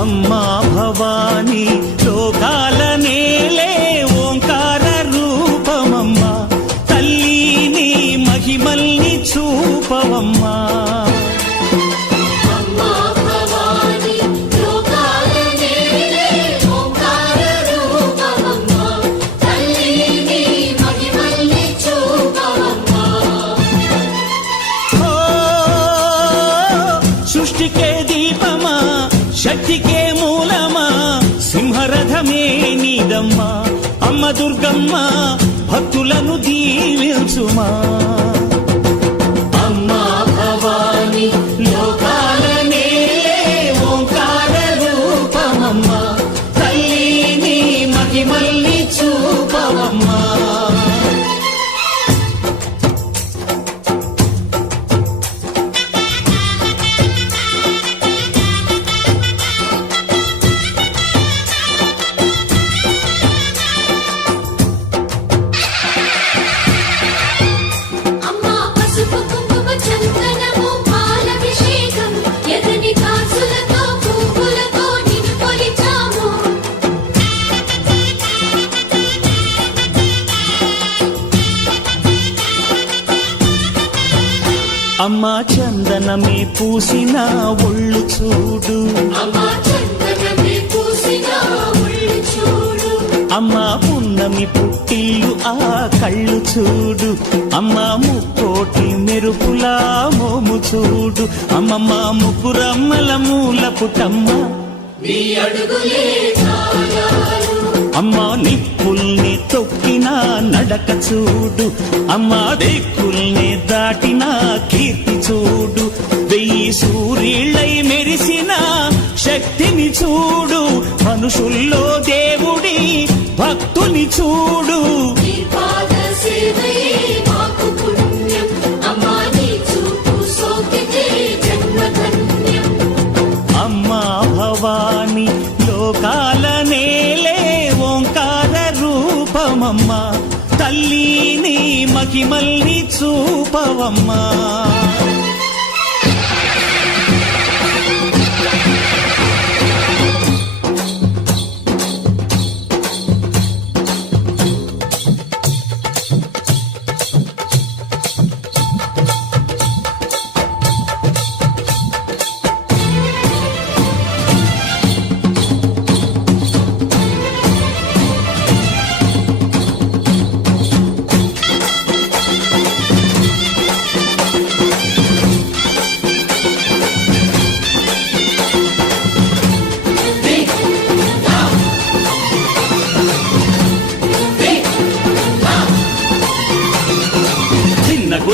అమ్మా భవాని లోకాల నేలే ఓంకార రూపమమ్మా, తల్లిని మహిమల్ని చూపవమ్మా. సృష్టికే దీపమా, శక్తికే మూలమా, సింహరథమే నీదమ్మా. అమ్మ దుర్గమ్మ భక్తులను దీవించుమా. అమ్మా భవాని లోకాల నేలే ఓంకార రూపమమ్మా, తల్లిని మహిమల్ని చూపవమ్మా. అమ్మా చందనమే పూసిన ఒళ్ళు చూడు, అమ్మా పున్నమి పుట్టిల్లు ఆ కళ్ళు చూడు, అమ్మా ముక్కోటి మెరుపులా మోము చూడు. అమ్మమ్మ ముగ్గురమ్మల మూల పుటమ్మ, అమ్మా నిప్పుల్ని తొక్కిన నడక చూడు, అమ్మా దిక్కుల్ని దాటిన కీర్తి చూడు. 1000 సూర్యుళ్ళై మెరిసిన శక్తిని చూడు, మనుషుల్లో దేవుడి భక్తుని చూడు. అమ్మా భవాని లోకాల నేలే ఓంకార రూపమమ్మా, తల్లిని మహిమల్ని చూపవమ్మా.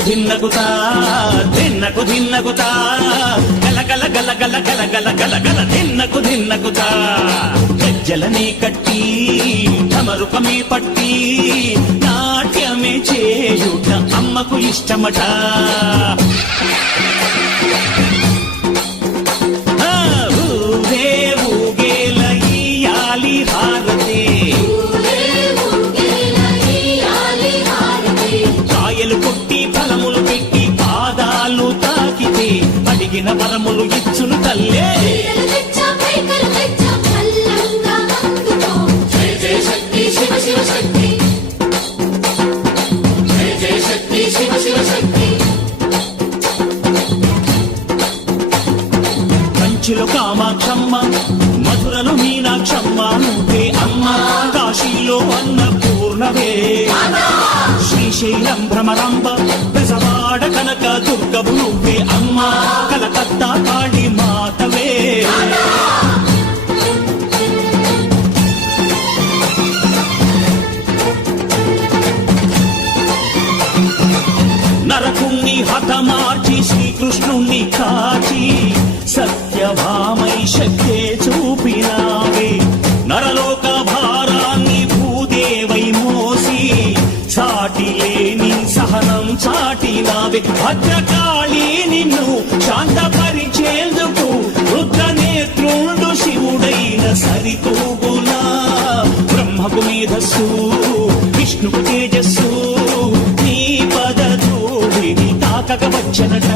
ధిన్నగుతా ధిన్నకు ధిన్నగుతా గల గల గల గల గల గల గల గల ధిన్నగుతా. గజ్జలనే కట్టి ఢమరుకమే పట్టి నాట్యమే చేయుట అమ్మకు ఇష్టమట. ఊరే ఊగేల ఇయ్యాలి హారతే, కాయలు కొట్టి ఫలములు పెట్టి పాదాలు తాకితే అడిగిన వరములు ఇచ్చును తల్లే. కంచిలో కామాక్షమ్మ, మధురలో మీనాక్షమ్మ నువ్వే అమ్మ, కాశీలో అన్నపూర్ణవే, శ్రీశైలం భ్రమరాంబ, బెజవాడ కనక దుర్గవు నువ్వే అమ్మ, కలకత్తా కాళీ మాతవే. నరకుణ్ణి హతమార్చి శ్రీ శ్రీకృష్ణుణ్ణి కాచి సత్యభామై శక్తే చూపినావే నరలోక భారాన్ని భూదేవై మోసి సాటి లేని సహనం చాటినావే భద్రకాళి నిన్ను శాంతపరిచేందుకు రుద్రనేత్రుండు శివుడైన సరితూగునా బ్రహ్మకు మేధస్సు విష్ణుకు తేజస్సు నీ పద ధూళిని తాకక వచ్చనట